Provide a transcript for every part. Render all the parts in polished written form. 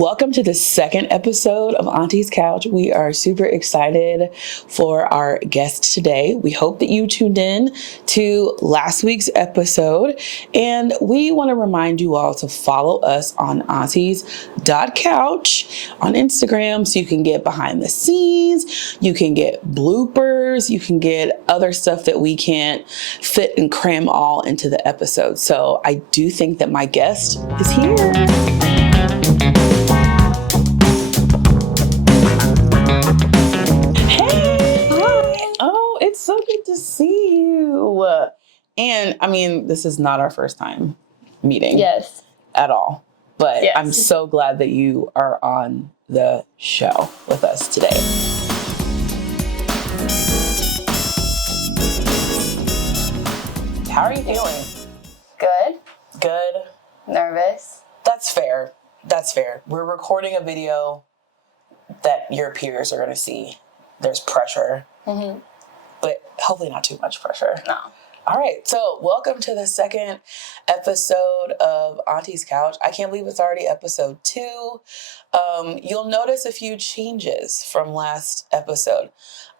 Welcome to the second episode of Auntie's Couch. We are super excited for our guest today. We hope that you tuned in to last week's episode, and we want to remind you all to follow us on aunties.couch on Instagram so you can get behind the scenes, you can get bloopers, you can get other stuff that we can't fit and cram all into the episode. So I do think that my guest is here. It's so good to see you. And I mean, this is not our first time meeting. Yes. At all. But yes. I'm so glad that you are on the show with us today. How are you feeling? Good. Good. Nervous. That's fair. That's fair. We're recording a video that your peers are going to see. There's pressure. Mm-hmm. But hopefully not too much pressure. No. All right. So welcome to the second episode of Auntie's Couch. I can't believe it's already episode 2. You'll notice a few changes from last episode.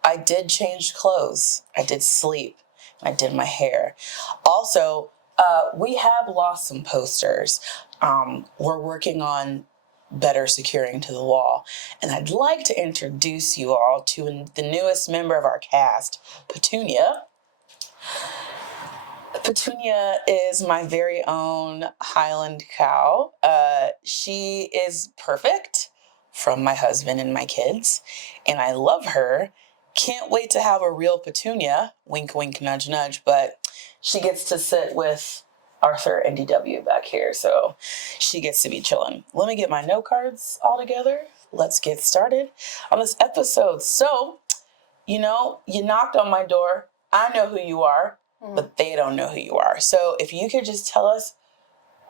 I did change clothes. I did sleep. I did my hair. Also, we have lost some posters. We're working on better securing to the wall. And I'd like to introduce you all to the newest member of our cast, Petunia. Petunia is my very own Highland cow. She is perfect from my husband and my kids, and I love her. Can't wait to have a real Petunia. Wink, wink, nudge, nudge. But she gets to sit with Arthur and DW back here, so she gets to be chilling. Let me get my note cards all together. Let's get started on this episode. So, you knocked on my door. I know who you are, but they don't know who you are. So if you could just tell us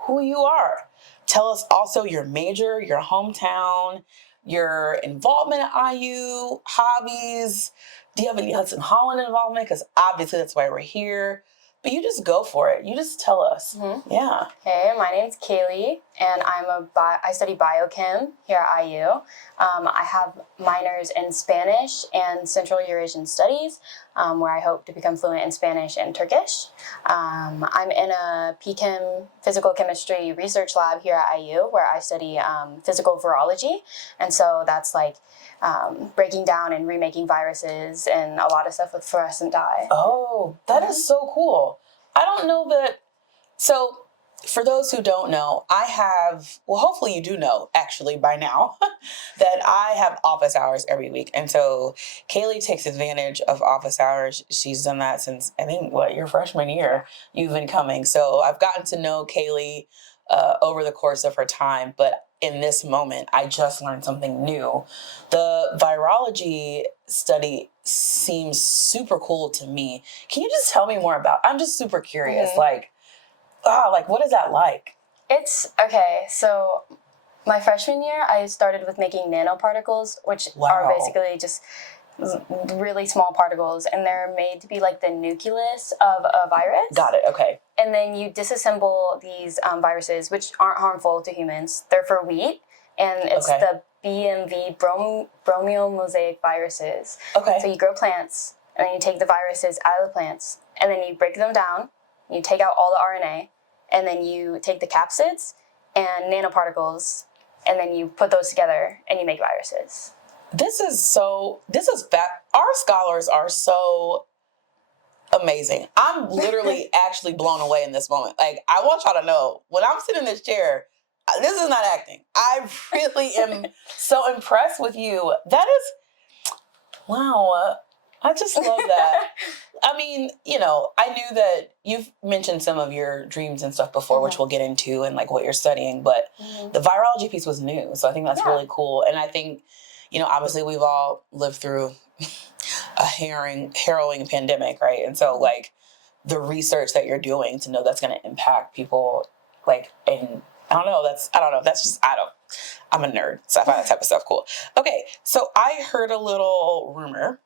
who you are. Tell us also your major, your hometown, your involvement at IU, hobbies. Do you have any Hudson and Holland involvement? Because obviously that's why we're here. But you just go for it. You just tell us. Mm-hmm. Yeah. Hey, my name's Kaylie, and I study biochem here at IU. I have minors in Spanish and Central Eurasian Studies, where I hope to become fluent in Spanish and Turkish. I'm in a PChem physical chemistry research lab here at IU, where I study physical virology. And so that's like breaking down and remaking viruses and a lot of stuff with fluorescent dye. Oh, that is so cool. I don't know that. So for those who don't know, hopefully you do know actually by now that I have office hours every week. And so Kaylie takes advantage of office hours. She's done that since, I think, your freshman year you've been coming. So I've gotten to know Kaylie over the course of her time, but in this moment, I just learned something new. The virology study seems super cool to me. Can you just tell me more about? I'm just super curious. Mm-hmm. What is that like? It's okay. So my freshman year, I started with making nanoparticles, which are basically just really small particles, and they're made to be like the nucleus of a virus. Got it. Okay. And then you disassemble these viruses, which aren't harmful to humans. They're for wheat, and it's the BMV, bromeo mosaic viruses. Okay. So you grow plants, and then you take the viruses out of the plants, and then you break them down, you take out all the RNA, and then you take the capsids and nanoparticles, and then you put those together, and you make viruses. Our scholars are so amazing. I'm literally actually blown away in this moment. Like, I want y'all to know, when I'm sitting in this chair, this is not acting. I really am so impressed with you. That is, wow. I just love that. I mean, I knew that you've mentioned some of your dreams and stuff before, mm-hmm. which we'll get into, and like what you're studying, but mm-hmm. the virology piece was new. So I think that's really cool. And I think, obviously we've all lived through a harrowing pandemic, right? And so like the research that you're doing to know that's going to impact people, like, and I'm a nerd, so I find that type of stuff cool. Okay, so I heard a little rumor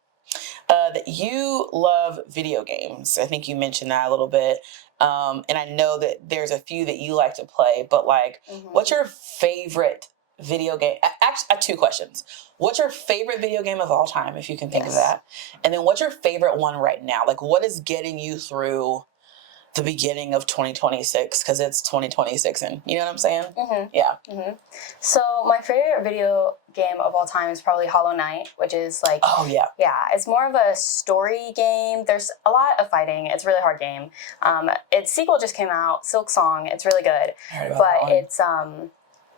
that you love video games. I think you mentioned that a little bit. And I know that there's a few that you like to play, but like, mm-hmm. what's your favorite video game? Actually, I have two questions. What's your favorite video game of all time, if you can think of that? And then what's your favorite one right now? Like, what is getting you through the beginning of 2026? Because it's 2026 and you know what I'm saying? Mm-hmm. Yeah. Mm-hmm. So my favorite video game of all time is probably Hollow Knight, which is like... Oh, yeah. Yeah, it's more of a story game. There's a lot of fighting. It's a really hard game. Its sequel just came out, Silk Song. It's really good. But it's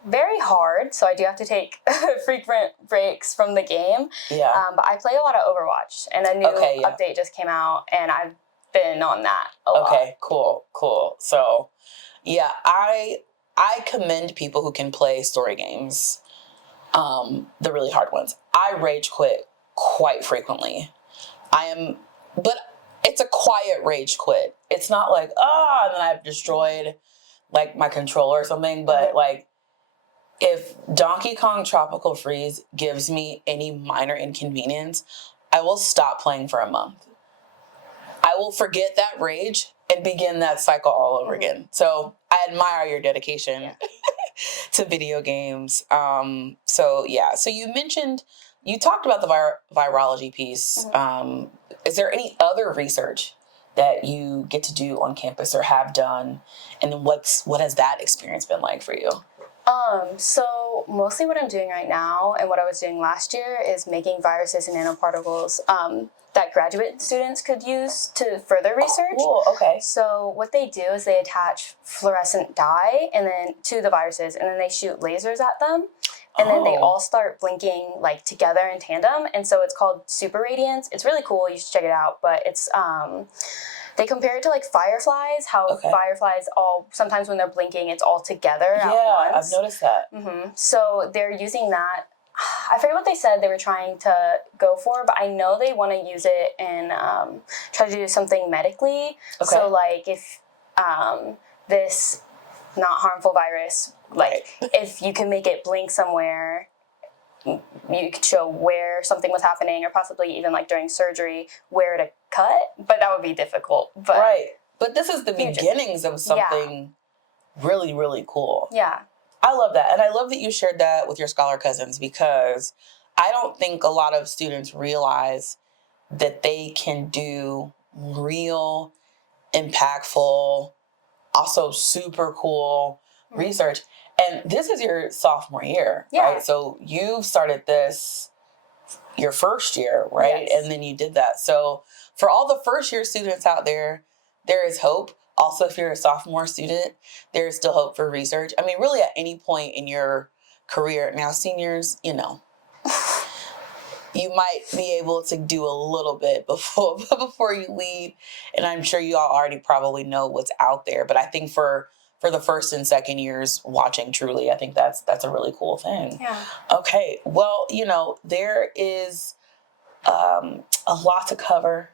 very hard, so I do have to take frequent breaks from the game. Yeah. But I play a lot of Overwatch, and a new update just came out, and I've been on that a lot. Okay, cool. So, yeah, I commend people who can play story games, the really hard ones. I rage quit quite frequently. But it's a quiet rage quit. It's not like, and then I've destroyed like my controller or something, but like if Donkey Kong Tropical Freeze gives me any minor inconvenience, I will stop playing for a month. I will forget that rage and begin that cycle all over again. So I admire your dedication to video games. So you talked about the virology piece. Is there any other research that you get to do on campus or have done? And then what has that experience been like for you? So mostly what I'm doing right now and what I was doing last year is making viruses and nanoparticles that graduate students could use to further research. Oh, cool. Okay. So what they do is they attach fluorescent dye and then to the viruses, and then they shoot lasers at them. And then they all start blinking like together in tandem. And so it's called super radiance. It's really cool. You should check it out. But it's, they compare it to like fireflies, how fireflies sometimes when they're blinking, it's all together at once. Yeah, I've noticed that. Mm-hmm. So they're using that. I forget what they said they were trying to go for, but I know they want to use it and try to do something medically. Okay. So like if this not harmful virus, like if you can make it blink somewhere, you could show where something was happening, or possibly even like during surgery where to cut, but that would be difficult. But but this is the beginnings of something really, really cool. Yeah. I love that. And I love that you shared that with your scholar cousins, because I don't think a lot of students realize that they can do real, impactful, also super cool research. And this is your sophomore year, right? So you started this your first year, right? Yes. And then you did that. So for all the first year students out there, there is hope. Also, if you're a sophomore student, there's still hope for research. I mean, really at any point in your career. Now, seniors, you might be able to do a little bit before you leave. And I'm sure you all already probably know what's out there. But I think for the first and second years watching Truly, I think that's a really cool thing. Yeah. Okay. Well, there is a lot to cover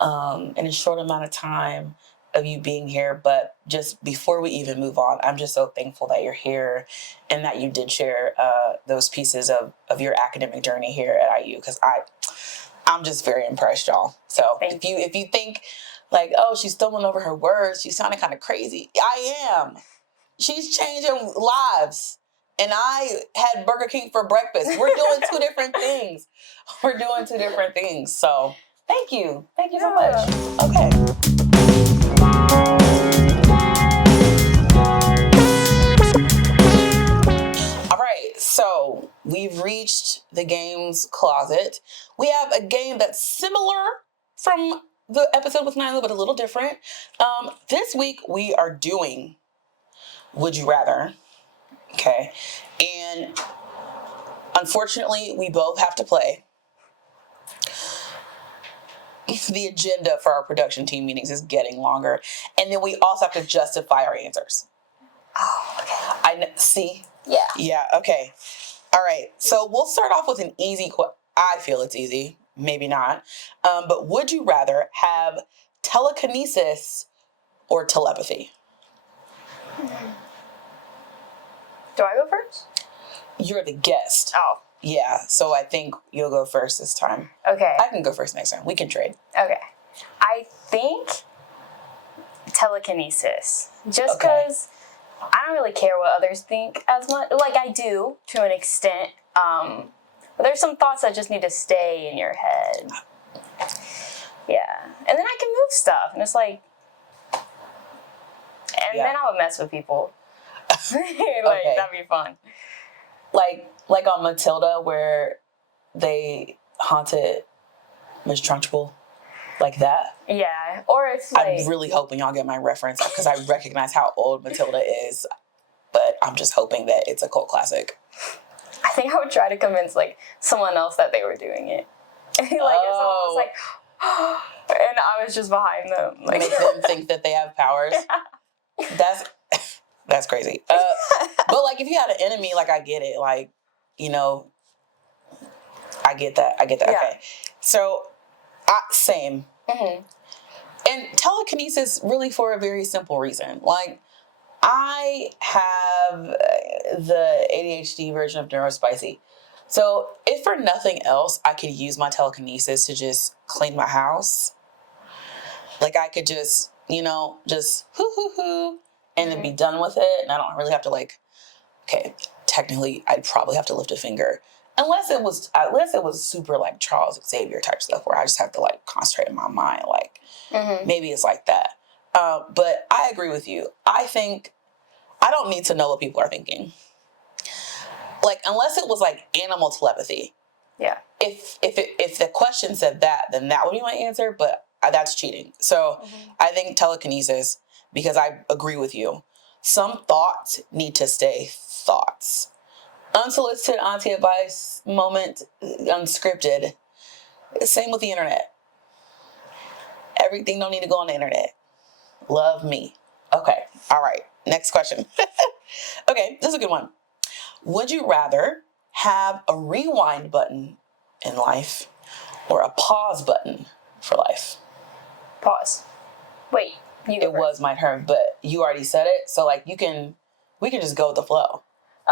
in a short amount of time of you being here. But just before we even move on, I'm just so thankful that you're here and that you did share those pieces of your academic journey here at IU, because I'm just very impressed, y'all. So if you think like, oh, she's stumbling over her words, she's sounding kind of crazy, I am. She's changing lives. And I had Burger King for breakfast. We're doing two different things. So thank you. Thank you so much. Okay. All right, so we've reached the games closet. We have a game that's similar from the episode with Nailah, but a little different. This week we are doing Would You Rather. Okay, and unfortunately we both have to play. The agenda for our production team meetings is getting longer, and then we also have to justify our answers. Oh, okay. See? Yeah. Okay. All right. So we'll start off with an easy question. I feel it's easy. Maybe not. But would you rather have telekinesis or telepathy? Do I go first? You're the guest. Oh. Yeah. So I think you'll go first this time. Okay. I can go first next time. We can trade. Okay. I think telekinesis. Just because I don't really care what others think as much. Like, I do, to an extent. But there's some thoughts that just need to stay in your head. Yeah. And then I can move stuff. And it's like... And then I would mess with people. Okay. That'd be fun. Like on Matilda, where they haunted Miss Trunchbull. Like that? Yeah. Or if, I'm really hoping y'all get my reference, because I recognize how old Matilda is, but I'm just hoping that it's a cult classic. I think I would try to convince, someone else that they were doing it. If someone was like, and I was just behind them. Make them think that they have powers? Yeah. That's crazy. But, if you had an enemy, I get it. I get that. Yeah. Okay. So, same. Mm-hmm. And telekinesis really for a very simple reason. I have the ADHD version of neurospicy. So if for nothing else, I could use my telekinesis to just clean my house. I could just, just hoo, and then be done with it. And I don't really have to okay, technically I'd probably have to lift a finger. Unless it was super Charles Xavier type stuff where I just have to concentrate in my mind. Maybe it's like that. But I agree with you. I think I don't need to know what people are thinking. Unless it was animal telepathy. Yeah. If the question said that, then that would be my answer, but that's cheating. So I think telekinesis, because I agree with you. Some thoughts need to stay thoughts. Unsolicited auntie advice moment, unscripted. Same with the internet. Everything don't need to go on the internet. Love me. Okay. All right. Next question. Okay. This is a good one. Would you rather have a rewind button in life or a pause button for life? Pause. Wait. It was my turn, but you already said it. So we can just go with the flow.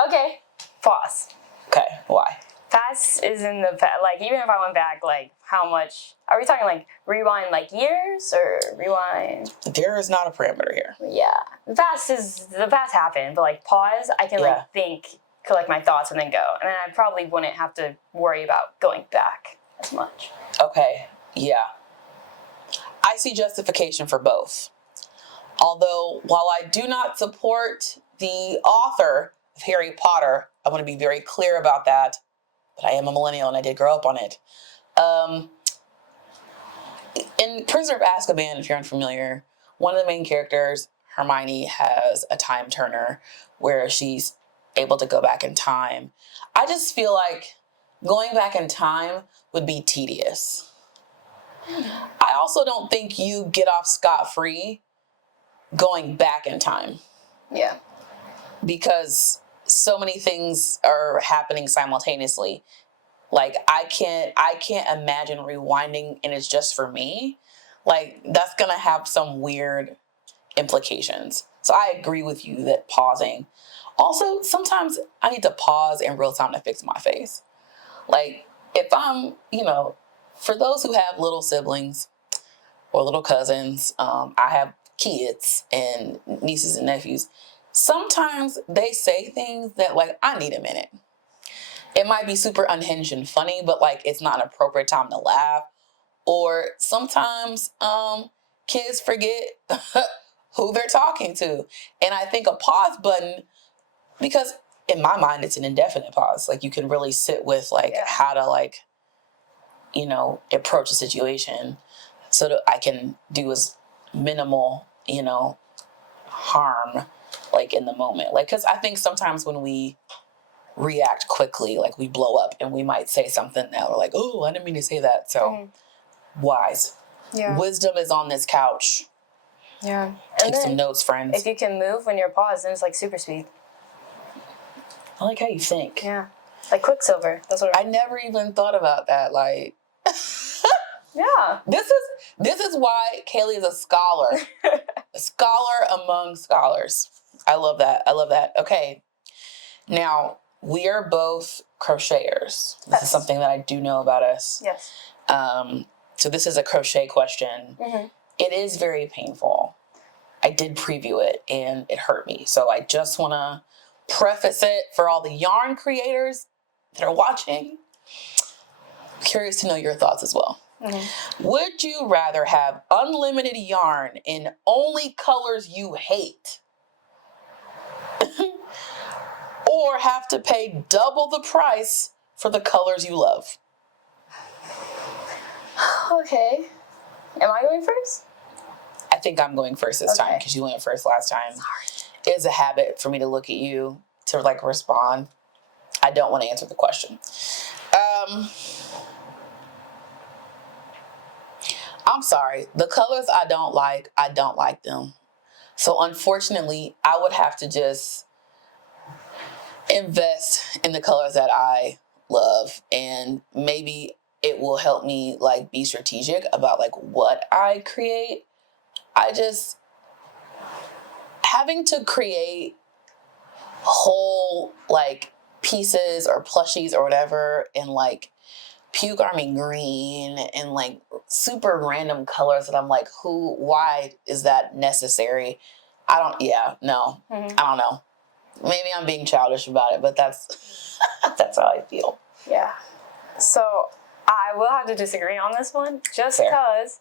Okay. Pause. Okay. Why? Past is in the past. Even if I went back, how much are we talking? Rewind, years or rewind? There is not a parameter here. Yeah, the past happened, but pause. I can think, collect my thoughts, and then go, and then I probably wouldn't have to worry about going back as much. Okay. Yeah. I see justification for both. Although, while I do not support the author of Harry Potter, I want to be very clear about that. But I am a millennial and I did grow up on it. In Prisoner of Azkaban, if you're unfamiliar, one of the main characters, Hermione, has a time turner where she's able to go back in time. I just feel like going back in time would be tedious. I also don't think you get off scot-free going back in time. Yeah. Because so many things are happening simultaneously. I can't imagine rewinding and it's just for me. That's gonna have some weird implications. So I agree with you that pausing. Also, sometimes I need to pause in real time to fix my face. If I'm, for those who have little siblings or little cousins, I have kids and nieces and nephews. Sometimes they say things that I need a minute. It might be super unhinged and funny, but it's not an appropriate time to laugh. Or sometimes kids forget who they're talking to. And I think a pause button, because in my mind, it's an indefinite pause. You can really sit with how to approach a situation so that I can do as minimal, harm in the moment. Because I think sometimes when we react quickly, we blow up and we might say something that we're oh, I didn't mean to say that. So wise. Yeah. Wisdom is on this couch. Yeah. Take some notes, friends. If you can move when you're paused, then it's super speed. I like how you think. Yeah. Quicksilver. That's what I never even thought about that. Yeah. This is why Kaylie is a scholar. A scholar among scholars. I love that. Okay. Now, we are both crocheters. This is something that I do know about us. Yes. So this is a crochet question. Mm-hmm. It is very painful. I did preview it and it hurt me. So I just want to preface it for all the yarn creators that are watching. I'm curious to know your thoughts as well. Mm-hmm. Would you rather have unlimited yarn in only colors you hate or have to pay double the price for the colors you love? Okay. Am I going first? I think I'm going first this time because you went first last time. Sorry. It's a habit for me to look at you to like respond. I don't want to answer the question. I'm sorry. The colors I don't like them. So unfortunately, I would have to just invest in the colors that I love, and maybe it will help me like be strategic about like what I create. I just having to create whole like pieces or plushies or whatever in like Pugh Army green and like super random colors that I'm like, why is that necessary? No. Mm-hmm. I don't know. Maybe I'm being childish about it, but that's how I feel. Yeah. So I will have to disagree on this one just because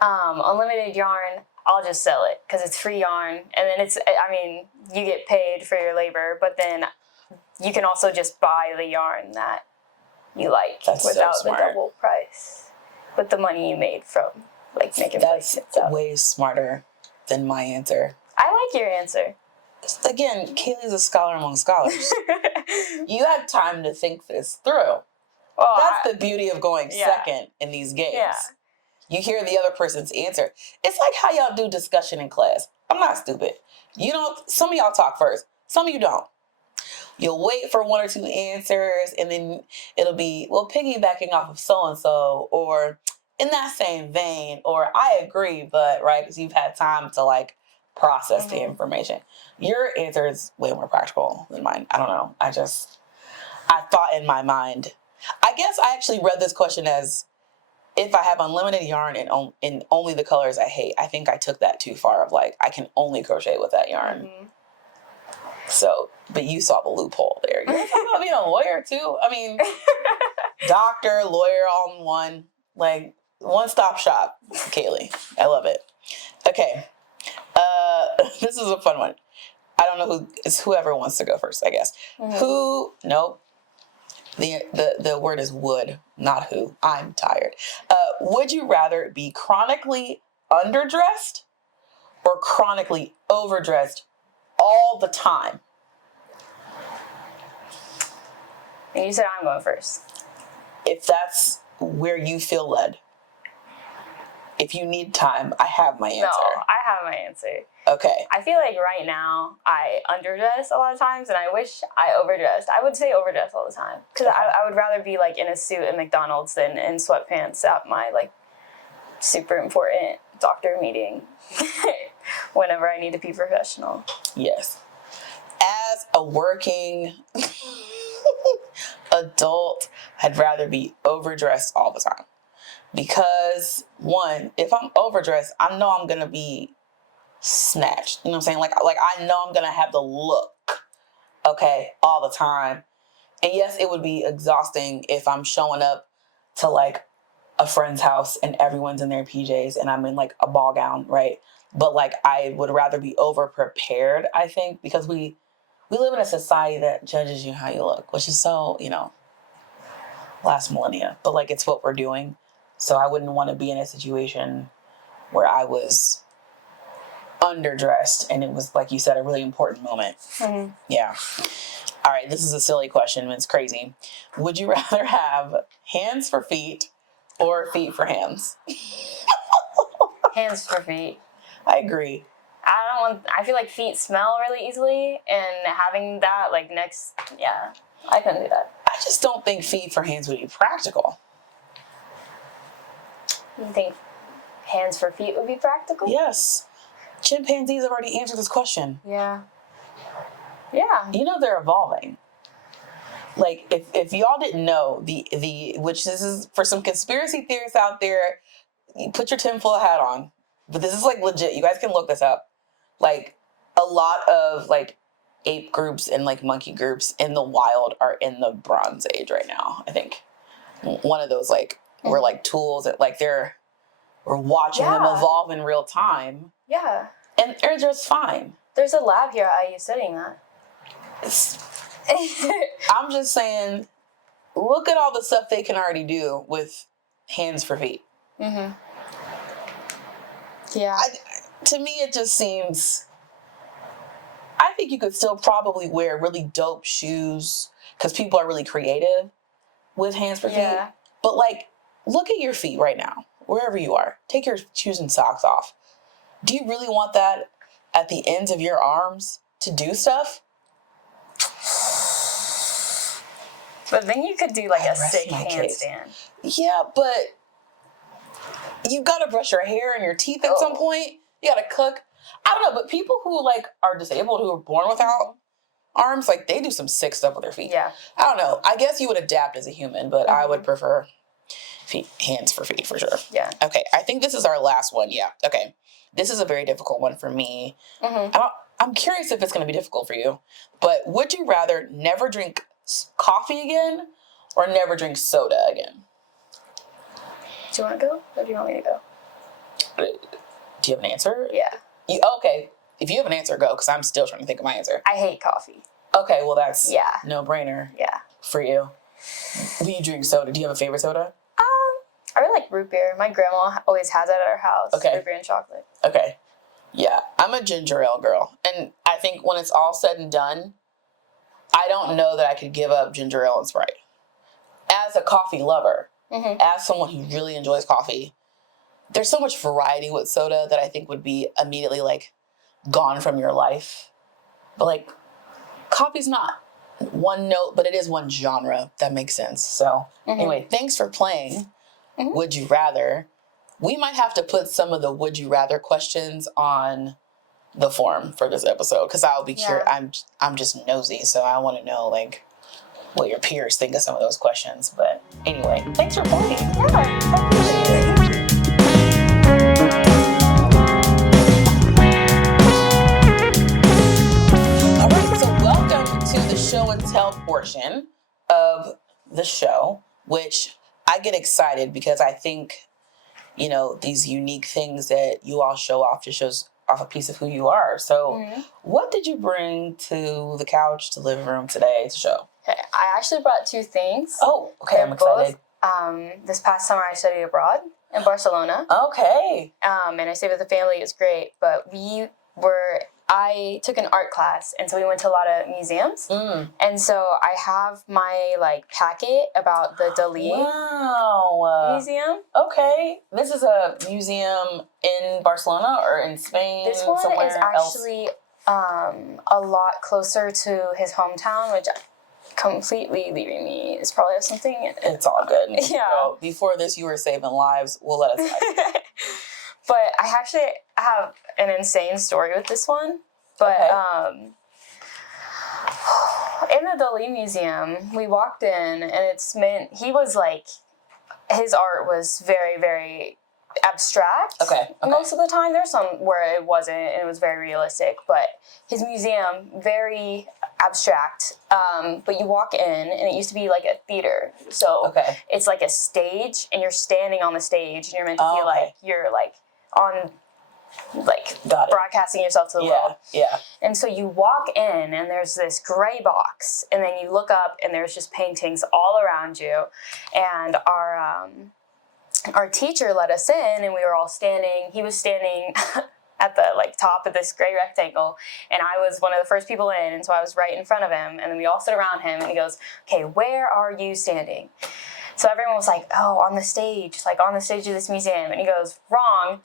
unlimited yarn, I'll just sell it because it's free yarn. And then you get paid for your labor, but then you can also just buy the yarn that you like without the double price with the money you made from like making That's way smarter than my answer. I like your answer. Again, Kaylie's a scholar among scholars. You had time to think this through. Well, that's the beauty of going second in these games. Yeah. You hear the other person's answer. It's like how y'all do discussion in class. I'm not stupid. Some of y'all talk first. Some of you don't. You'll wait for one or two answers, and then it'll be, well, piggybacking off of so-and-so, or in that same vein, or I agree, but, right, because you've had time to, like, process the information. Your answer is way more practical than mine. I don't know. I thought in my mind. I guess I actually read this question as, if I have unlimited yarn in only the colors I hate. I think I took that too far of, like, I can only crochet with that yarn. Mm-hmm. So, but you saw the loophole there. You're talking about being a lawyer too? I mean, doctor, lawyer, all in one. Like, one-stop shop, Kaylie. I love it. Okay. This is a fun one. I don't know it's whoever wants to go first, I guess. Mm-hmm. Nope. The word is would, not who. I'm tired. Would you rather be chronically underdressed or chronically overdressed all the time? And you said I'm going first. If that's where you feel led. If you need time, I have my answer. No, I have my answer. Okay. I feel like right now I underdress a lot of times, and I wish I overdressed. I would say overdress all the time because I would rather be like in a suit at McDonald's than in sweatpants at my like super important doctor meeting whenever I need to be professional. Yes. As a working adult, I'd rather be overdressed all the time. Because, one, if I'm overdressed, I know I'm going to be snatched. You know what I'm saying? Like I know I'm going to have the look, okay, all the time. And yes, it would be exhausting if I'm showing up to, like, a friend's house and everyone's in their PJs and I'm in, like, a ball gown, right? But, like, I would rather be over-prepared, I think, because we live in a society that judges you how you look, which is so, last millennia. But, like, it's what we're doing. So I wouldn't want to be in a situation where I was underdressed and it was, like you said, a really important moment. Mm-hmm. Yeah. All right, this is a silly question. It's crazy. Would you rather have hands for feet or feet for hands? Hands for feet. I agree. I feel like feet smell really easily, and having that, like, I couldn't do that. I just don't think feet for hands would be practical. You think hands for feet would be practical? Yes. Chimpanzees have already answered this question. Yeah. Yeah. They're evolving. Like, if y'all didn't know, which this is for some conspiracy theorists out there, you put your tinfoil hat on, but this is, like, legit. You guys can look this up. like a lot of like ape groups and like monkey groups in the wild are in the Bronze Age right now. I think one of those like were like tools that like we're watching them evolve in real time. Yeah. And they're just fine. There's a lab here at IU studying that. I'm just saying, look at all the stuff they can already do with hands for feet. Mm-hmm. Yeah. To me, it just seems... I think you could still probably wear really dope shoes because people are really creative with hands for feet. But, like, look at your feet right now, wherever you are. Take your shoes and socks off. Do you really want that at the ends of your arms to do stuff? But then you could do, like, a sick handstand. Yeah, but you've got to brush your hair and your teeth at some point. You got to cook. I don't know, but people who, like, are disabled, who are born without arms, like, they do some sick stuff with their feet. Yeah. I don't know. I guess you would adapt as a human, but I would prefer hands for feet, for sure. Yeah. Okay, I think this is our last one. Yeah, okay. This is a very difficult one for me. I'm curious if it's going to be difficult for you, but would you rather never drink coffee again or never drink soda again? Do you want to go, or do you want me to go? Do you have an answer? Yeah. Okay, if you have an answer, go, because I'm still trying to think of my answer. I hate coffee. Okay, well, that's no-brainer for you. Do you drink soda? Do you have a favorite soda? I really like root beer. My grandma always has it at our house. Okay. Root beer and chocolate. Okay. Yeah, I'm a ginger ale girl. And I think when it's all said and done, I don't know that I could give up ginger ale and Sprite. As a coffee lover, as someone who really enjoys coffee, there's so much variety with soda that I think would be immediately, like, gone from your life. But, like, coffee's not one note, but it is one genre. That makes sense. So, anyway, thanks for playing Would You Rather. We might have to put some of the Would You Rather questions on the form for this episode, because I'll be curious. I'm just nosy, so I want to know, like, what your peers think of some of those questions. But anyway, thanks for playing. Yeah, All right, so welcome to the show and tell portion of the show, which I get excited because I think, you know, these unique things that you all show off just shows off a piece of who you are. So what did you bring to the couch, to the living room today to show? Okay, I actually brought two things. Oh, okay, I'm excited. This past summer I studied abroad in Barcelona. Okay. And I stayed with the family. It was great. But I took an art class, and so we went to a lot of museums. And so I have my, like, packet about the Dalí museum. Okay. This is a museum in Barcelona or in Spain? This one somewhere is actually a lot closer to his hometown, which completely leaving me is probably something. It's all good. Yeah. So before this, you were saving lives. We'll let it slide. But I actually have an insane story with this one. But in the Dalí Museum, we walked in, and he was like, his art was very, very abstract. Okay. Most of the time. There's some where it wasn't, and it was very realistic. But his museum, very abstract. But you walk in, and it used to be like a theater. So it's like a stage, and you're standing on the stage, and you're meant to feel like you're like on, like, broadcasting yourself to the world. Yeah. And so you walk in, and there's this gray box, and then you look up, and there's just paintings all around you. And our teacher let us in, and we were all standing. He was standing at the, like, top of this gray rectangle, and I was one of the first people in, and so I was right in front of him, and then we all stood around him, and he goes, "Okay, where are you standing?" So everyone was like, "Oh, on the stage, like on the stage of this museum." And he goes, "Wrong,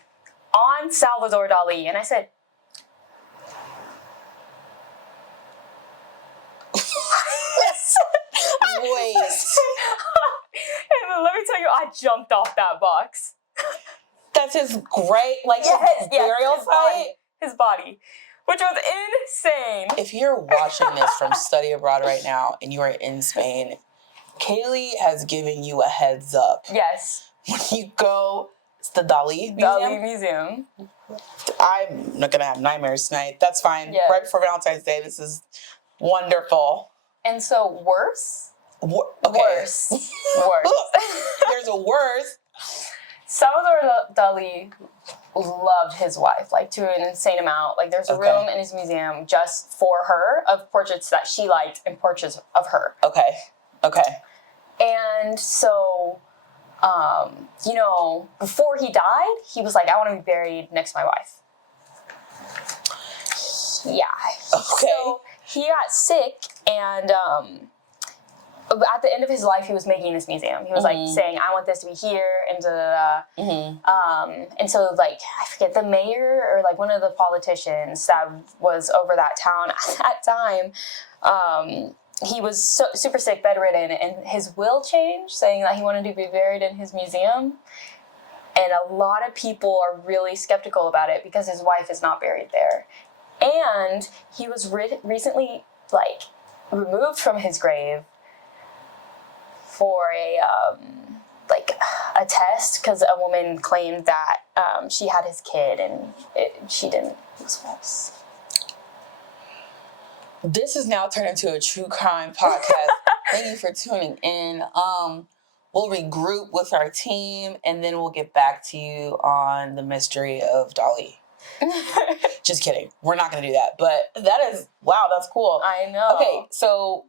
on Salvador Dali." And I said, Wait. And then let me tell you, I jumped off that box. That's his great, like, burial site? His body, which was insane. If you're watching this from study abroad right now and you are in Spain, Kaylie has given you a heads up. Yes. When you go, it's the Dalí Museum. I'm not gonna have nightmares tonight. That's fine. Yeah. Right before Valentine's Day. This is wonderful. And so worse. Okay. Worse. There's a worse. Salvador Dali loved his wife, like, to an insane amount. Like, there's a room in his museum just for her of portraits that she liked and portraits of her. Okay. And so, you know, before he died, he was like, I want to be buried next to my wife. Yeah. Okay. So he got sick, and at the end of his life, he was making this museum. He was like saying, I want this to be here, and and so, like, I forget, the mayor or like one of the politicians that was over that town at that time, he was super sick, bedridden, and his will changed, saying that he wanted to be buried in his museum. And a lot of people are really skeptical about it because his wife is not buried there. And he was recently, like, removed from his grave for a test, because a woman claimed that she had his kid, and she didn't. It was false. This has now turned into a true crime podcast. Thank you for tuning in. We'll regroup with our team, and then we'll get back to you on the mystery of Dali. Just kidding. We're not going to do that. But that is, wow, that's cool. I know. Okay, so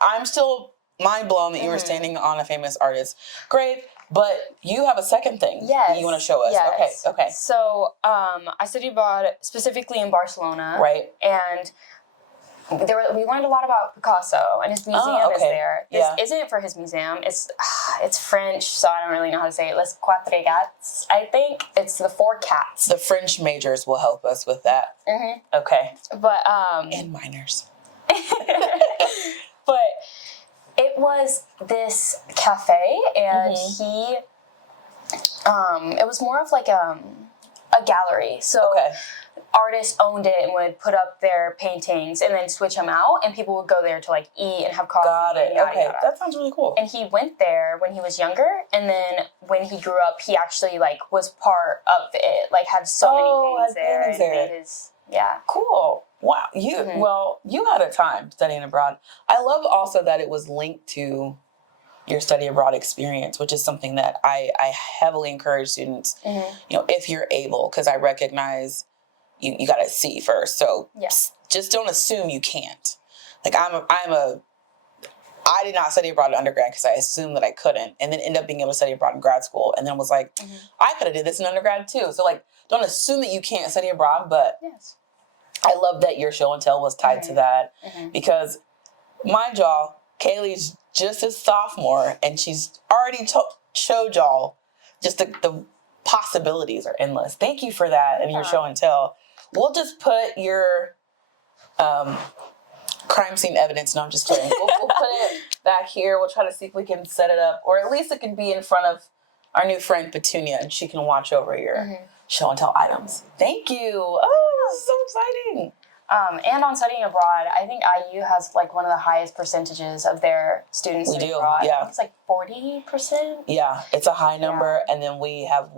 I'm still mind blown that you were standing on a famous artist's grave, but you have a second thing that you want to show us. Yes. Okay. So I studied abroad, specifically in Barcelona. Right. And we learned a lot about Picasso, and his museum is there. This isn't for his museum. It's French, so I don't really know how to say it. Les Quatre Gats, I think. It's the 4 cats. The French majors will help us with that. Mm-hmm. Okay. But and minors. But it was this cafe, and it was more of like a gallery. So artists owned it and would put up their paintings and then switch them out, and people would go there to, like, eat and have coffee. Got it. Yada, okay. yada. That sounds really cool. And he went there when he was younger, and then when he grew up, he actually, like, was part of it. Like, had so many paintings there. And made his, Cool. Wow. Well, you had a time studying abroad. I love also that it was linked to your study abroad experience, which is something that I heavily encourage students, you know, if you're able, because I recognize you got to see first. So just don't assume you can't. Like, I did not study abroad in undergrad because I assumed that I couldn't, and then ended up being able to study abroad in grad school, and then was like, I could have did this in undergrad too. So, like, don't assume that you can't study abroad, but I love that your show and tell was tied to that, because mind y'all, Kaylee's just a sophomore, and she's already showed y'all just the possibilities are endless. Thank you for that and your show and tell. We'll just put your crime scene evidence. No, I'm just kidding. We'll put it back here. We'll try to see if we can set it up, or at least it can be in front of our new friend Petunia, and she can watch over your show and tell items. Thank you. Oh, this is so exciting. And on studying abroad, I think IU has, like, one of the highest percentages of their students studying abroad. Yeah. I think it's like 40%. Yeah, it's a high number. And then we have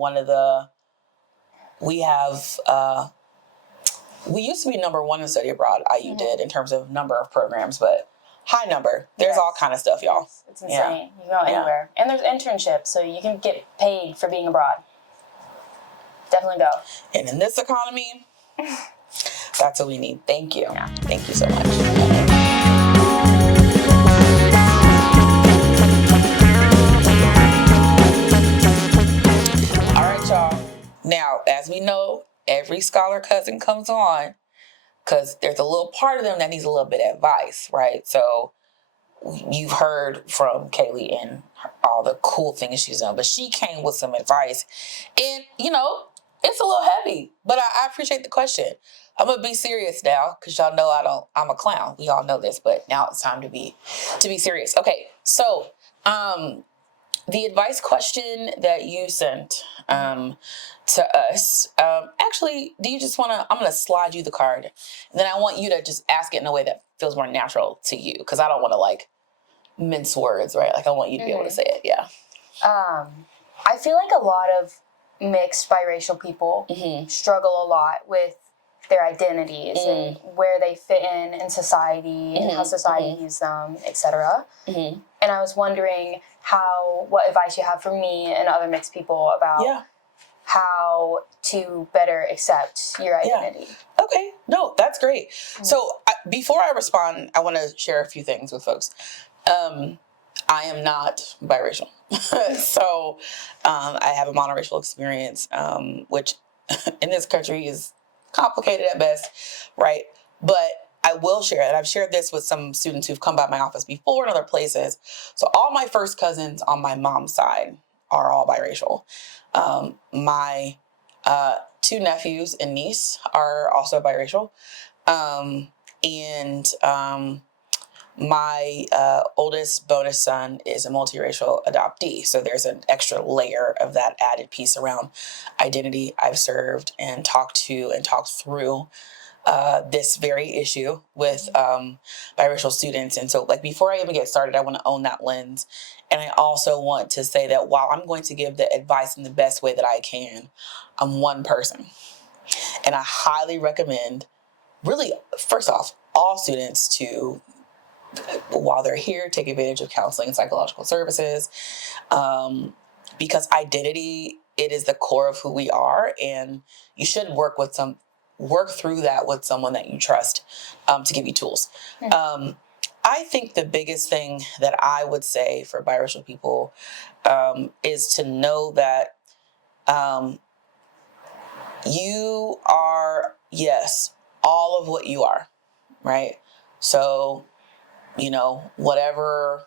we used to be number 1 in study abroad, IU did, in terms of number of programs, but high number. There's all kind of stuff, y'all. It's insane. Yeah. You can go anywhere. And there's internships, so you can get paid for being abroad. Definitely go. And in this economy, that's what we need. Thank you. Yeah. Thank you so much. All right, y'all. Now, as we know, every scholar cousin comes on because there's a little part of them that needs a little bit of advice, right? So you've heard from Kaylie and all the cool things she's done, but she came with some advice. And, you know, it's a little heavy, but I appreciate the question. I'm going to be serious now because y'all know I'm a clown. We all know this, but now it's time to be serious. Okay, so the advice question that you sent to us, actually, do you just want to, I'm going to slide you the card, and then I want you to just ask it in a way that feels more natural to you, because I don't want to, like, mince words, right? Like, I want you to be able to say it, yeah. I feel like a lot of mixed biracial people struggle a lot with their identities and where they fit in society and how society views them, etc. And I was wondering what advice you have for me and other mixed people about how to better accept your identity. Okay. No, that's great. So before I respond, I want to share a few things with folks. I am not biracial. So I have a monoracial experience, which in this country is complicated at best, right? But I will share it. I've shared this with some students who've come by my office before and other places. So all my first cousins on my mom's side are all biracial. My 2 nephews and niece are also biracial. My oldest bonus son is a multiracial adoptee. So there's an extra layer of that added piece around identity. I've served and talked through this very issue with biracial students. And so before I even get started, I want to own that lens. And I also want to say that while I'm going to give the advice in the best way that I can, I'm one person. And I highly recommend, really, first off, all students to, while they're here, take advantage of counseling and psychological services, because identity, it is the core of who we are, and you should work through that with someone that you trust to give you tools. I think the biggest thing that I would say for biracial people is to know that you are, yes, all of what you are, right? So, whatever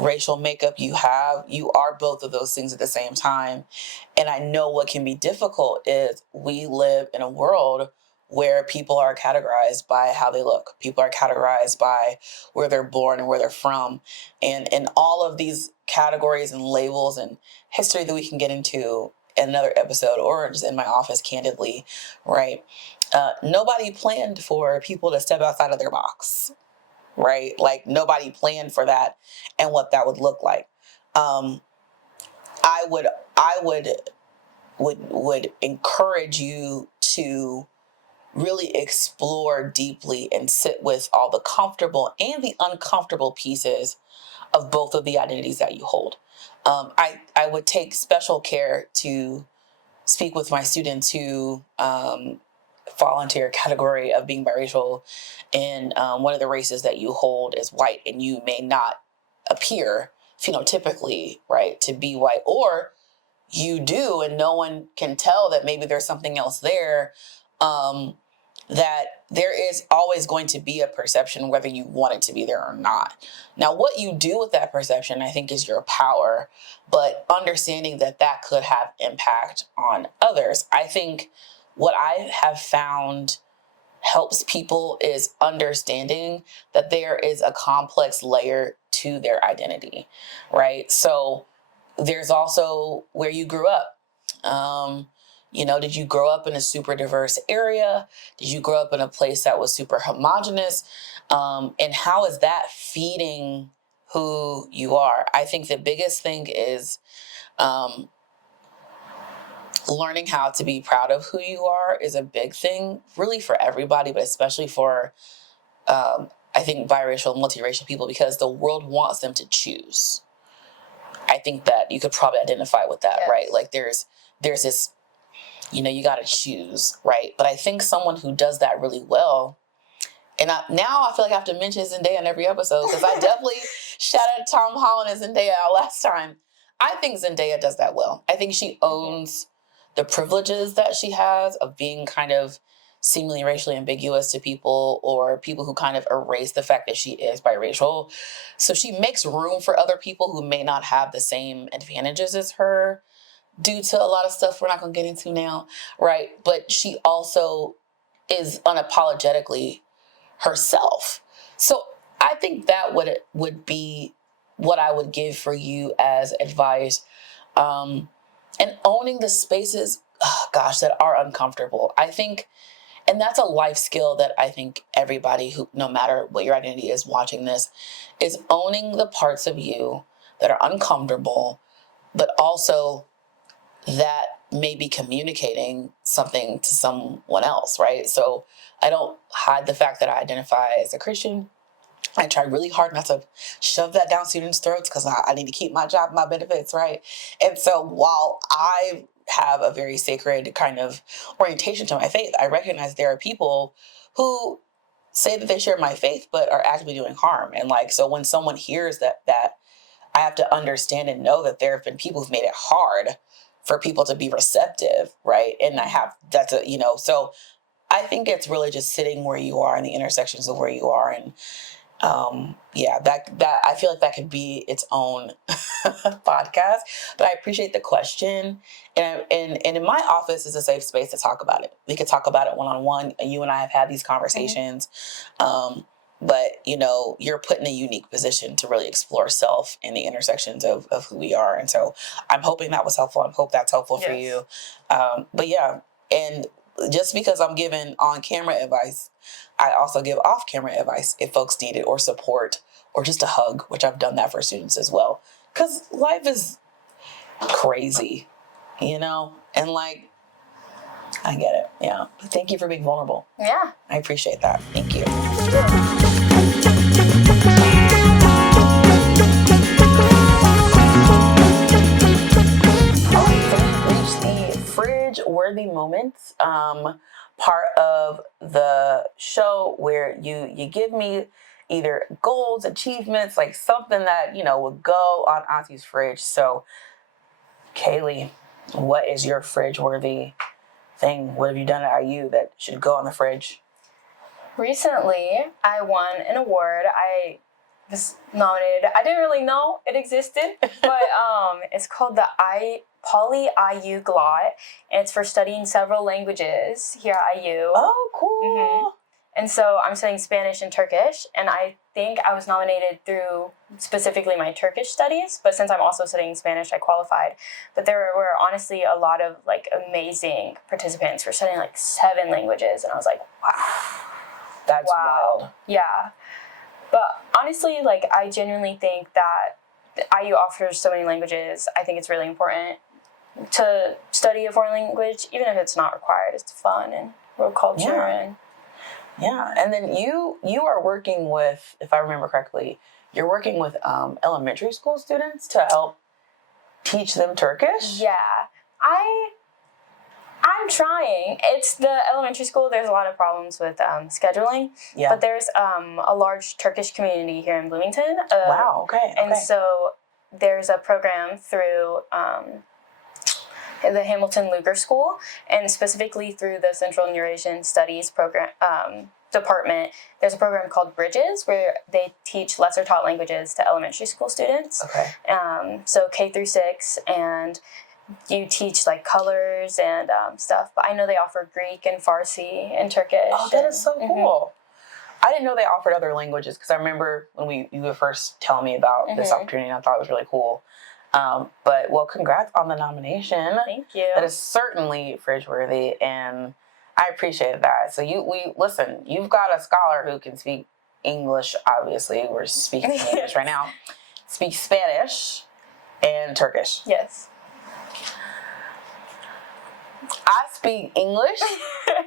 racial makeup you have, you are both of those things at the same time. And I know what can be difficult is we live in a world where people are categorized by how they look. People are categorized by where they're born and where they're from. And all of these categories and labels and history that we can get into in another episode or just in my office candidly, right? Nobody planned for people to step outside of their box, right? Nobody planned for that and what that would look like. I would encourage you to really explore deeply and sit with all the comfortable and the uncomfortable pieces of both of the identities that you hold. I would take special care to speak with my students who fall into your category of being biracial, and one of the races that you hold is white, and you may not appear phenotypically, right, to be white, or you do, and no one can tell that maybe there's something else there, that there is always going to be a perception whether you want it to be there or not. Now, what you do with that perception, I think, is your power, but understanding that that could have impact on others. I think what I have found helps people is understanding that there is a complex layer to their identity, right? So there's also where you grew up. Did you grow up in a super diverse area? Did you grow up in a place that was super homogenous? And how is that feeding who you are? I think the biggest thing is learning how to be proud of who you are is a big thing, really for everybody, but especially for, I think, biracial, multiracial people, because the world wants them to choose. I think that you could probably identify with that, yes. Right? There's this, you got to choose, right? But I think someone who does that really well, and now I feel like I have to mention Zendaya in every episode, because I definitely shouted Tom Holland and Zendaya out last time. I think Zendaya does that well. I think she owns the privileges that she has of being kind of seemingly racially ambiguous to people, or people who kind of erase the fact that she is biracial. So she makes room for other people who may not have the same advantages as her, due to a lot of stuff we're not going to get into now, right? But she also is unapologetically herself. So I think that would be what I would give for you as advice. And owning the spaces, that are uncomfortable. I think, and that's a life skill that I think everybody who, no matter what your identity is watching this, is owning the parts of you that are uncomfortable, but also that may be communicating something to someone else, right? So I don't hide the fact that I identify as a Christian. I try really hard not to shove that down students' throats because I need to keep my job, my benefits, right? And so while I have a very sacred kind of orientation to my faith, I recognize there are people who say that they share my faith but are actively doing harm. And like, so when someone hears that I have to understand and know that there have been people who've made it hard for people to be receptive, right? And so I think it's really just sitting where you are in the intersections of where you are. And that I feel like that could be its own podcast, but I appreciate the question. And in my office is a safe space to talk about it. We could talk about it one-on-one. You and I have had these conversations. But you're put in a unique position to really explore self and the intersections of who we are. And so I'm hoping that was helpful. I hope that's helpful for you. But yeah, and just because I'm giving on-camera advice, I also give off-camera advice if folks need it, or support, or just a hug, which I've done that for students as well. Because life is crazy, and like, I get it. Yeah. But thank you for being vulnerable. Yeah. I appreciate that. Thank you. All right, so we've reached the fridge-worthy moments part of the show where you give me either goals, achievements, like something that, would go on Auntie's fridge. So, Kaylie, what is your fridge-worthy thing? What have you done at IU that should go on the fridge? Recently, I won an award. I was nominated. I didn't really know it existed, but it's called the Poly IU Glot, and it's for studying several languages here at IU. Oh, cool. Mm-hmm. And so I'm studying Spanish and Turkish, and I think I was nominated through specifically my Turkish studies, but since I'm also studying Spanish, I qualified. But there were honestly a lot of like amazing participants who were studying like 7 languages, and I was like, wow. That's wild. Yeah. But honestly, like, I genuinely think that IU offers so many languages. I think it's really important to study a foreign language, even if it's not required. It's fun and world culture. Yeah. And then you are working with, if I remember correctly, you're working with elementary school students to help teach them Turkish? Yeah. I'm trying. It's the elementary school. There's a lot of problems with scheduling. Yeah. But there's a large Turkish community here in Bloomington. Wow. Okay. And so there's a program through the Hamilton Luger School, and specifically through the Central Eurasian Studies program department. There's a program called Bridges where they teach lesser taught languages to elementary school students. Okay. So K through 6, and you teach like colors and stuff, but I know they offer Greek and Farsi and Turkish. Oh, that is so cool. I didn't know they offered other languages, because I remember when you were first telling me about this opportunity, and I thought it was really cool. But congrats on the nomination. Thank you. That is certainly fridge-worthy, and I appreciate that. So you've got a scholar who can speak English, obviously. We're speaking English right now. Speak Spanish and Turkish. Yes. I speak English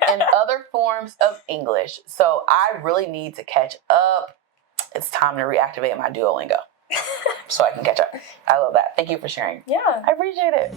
and other forms of English, so I really need to catch up. It's time to reactivate my Duolingo so I can catch up. I love that. Thank you for sharing. Yeah. I appreciate it.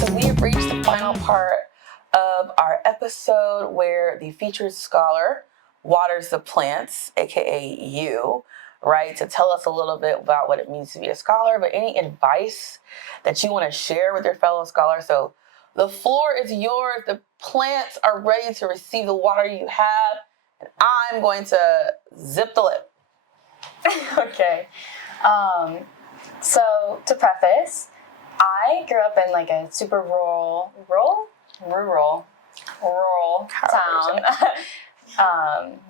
So we have reached the final part of our episode where the featured scholar waters the plants, aka you, right, to tell us a little bit about what it means to be a scholar, but any advice that you want to share with your fellow scholars. So the floor is yours. The plants are ready to receive the water you have, and I'm going to zip the lip. Okay. So to preface, I grew up in like a super rural town.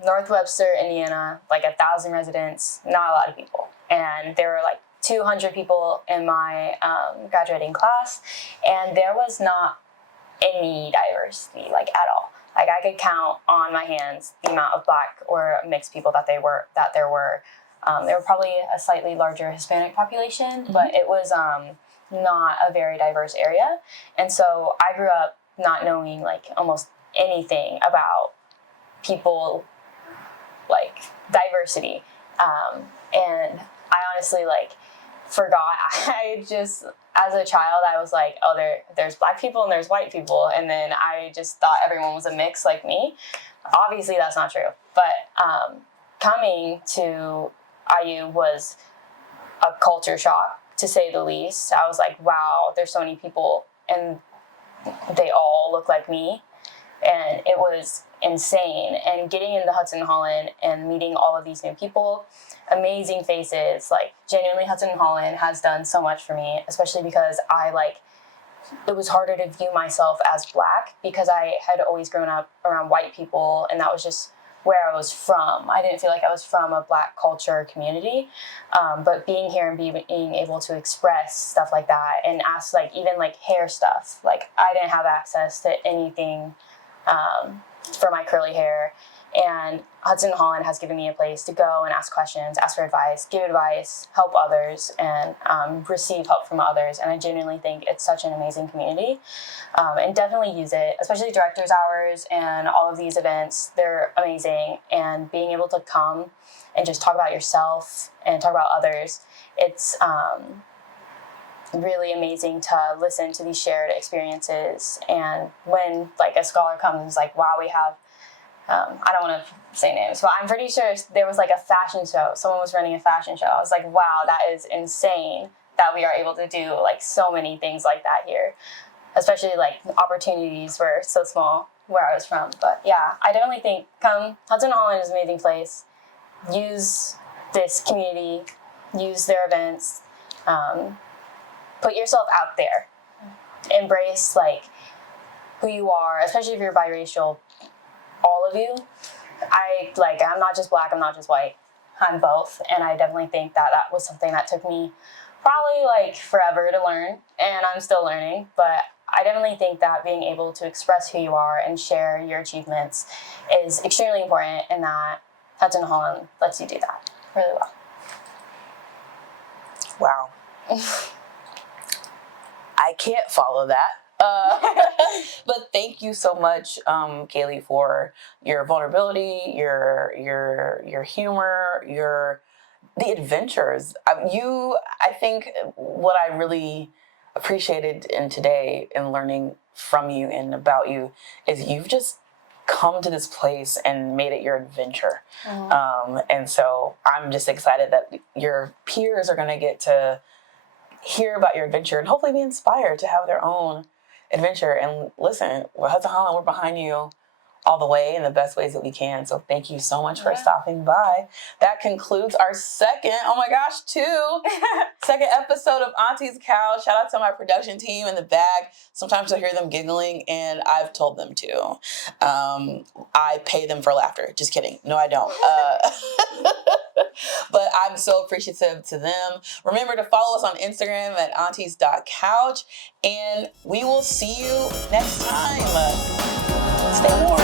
North Webster, Indiana, like 1,000 residents, not a lot of people. And there were like 200 people in my graduating class, and there was not any diversity, like at all. Like I could count on my hands the amount of Black or mixed people that there were. There were probably a slightly larger Hispanic population, but it was not a very diverse area. And so I grew up not knowing like almost anything about people, like diversity. And I honestly like forgot. I just, as a child, I was like, oh, there's Black people and there's white people. And then I just thought everyone was a mix like me. Obviously that's not true. But coming to IU was a culture shock, to say the least. I was like, wow, there's so many people and they all look like me. And it was insane. And getting into Hudson and Holland and meeting all of these new people, amazing faces, like genuinely Hudson and Holland has done so much for me, especially because it was harder to view myself as Black because I had always grown up around white people and that was just where I was from. I didn't feel like I was from a Black culture community, but being here and being able to express stuff like that and ask like even like hair stuff, like I didn't have access to anything for my curly hair, and Hudson and Holland has given me a place to go and ask questions, ask for advice, give advice, help others, and receive help from others. And I genuinely think it's such an amazing community, and definitely use it, especially director's hours and all of these events. They're amazing, and being able to come and just talk about yourself and talk about others, it's really amazing to listen to these shared experiences. And when like a scholar comes, like, wow, we have I don't want to say names, but I'm pretty sure there was like a fashion show. Someone was running a fashion show. I was like, wow, that is insane that we are able to do like so many things like that here. Especially like opportunities were so small where I was from. But yeah, I definitely think Hudson Holland is an amazing place. Use this community, use their events, put yourself out there. Embrace like who you are, especially if you're biracial. All of you. I'm not just Black, I'm not just white, I'm both. And I definitely think that was something that took me probably like forever to learn, and I'm still learning, but I definitely think that being able to express who you are and share your achievements is extremely important, and that Hudson and Holland lets you do that really well. Wow. I can't follow that. But thank you so much, Kaylie, for your vulnerability, your humor, the adventures. I think what I really appreciated in today and learning from you and about you is you've just come to this place and made it your adventure. And so I'm just excited that your peers are going to get to hear about your adventure and hopefully be inspired to have their own adventure. And listen, we're Hudson Holland, we're behind you all the way in the best ways that we can. So thank you so much for stopping by. That concludes our second episode of Auntie's Couch. Shout out to my production team in the back. Sometimes I hear them giggling, and I've told them to. I pay them for laughter. Just kidding. No, I don't. But I'm so appreciative to them. Remember to follow us on Instagram at aunties.couch, and we will see you next time. Stay warm.